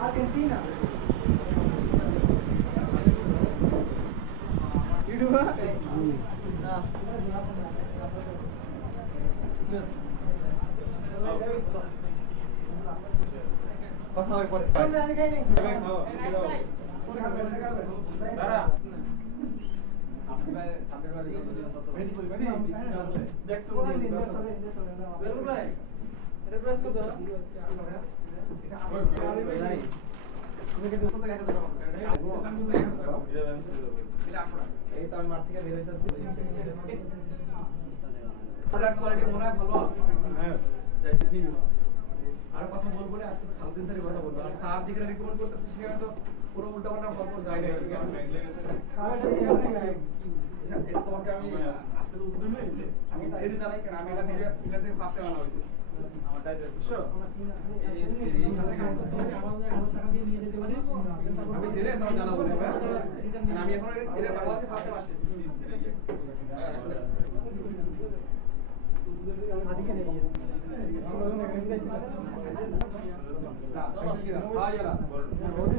Argentina. Uruguay. কথা হয় পরে দাঁড়া আপনার আপনার বাড়ি ভেদি করবেন দেখ তো বেরু ভাই এটা প্রেস কর দাও এটা নাই তুমি কি দোস্ত থেকে এটা দাও এই তো আমি মাঠ থেকে বের হইতাছি প্রোডাক্ট কোয়ালিটি মনে হয় ভালো হ্যাঁ যাইতে কি আর কথা বলবো না আজকে সাউথ ইন্ডিয়ার কথা বলবো আর স্যার যেখানে রিকমেন্ড করতেছে সেখানে তো পুরো উল্টা পাল্টা গল্প জায়গায় এটা তোমাকে আমি আজকে তো উদ্যোগ নেই আমি ছেড়ে দাঁড়াই কেন আমি এটা নিজে এটা থেকে ফার্স্টে বানা হয়েছে আমার টাইপ বুঝছো আমি ছেড়ে তোমাকে জানাবো আমি এখন এটা বাংলাদেশে ফার্স্টে আসছি সাদিকে নেই আমরা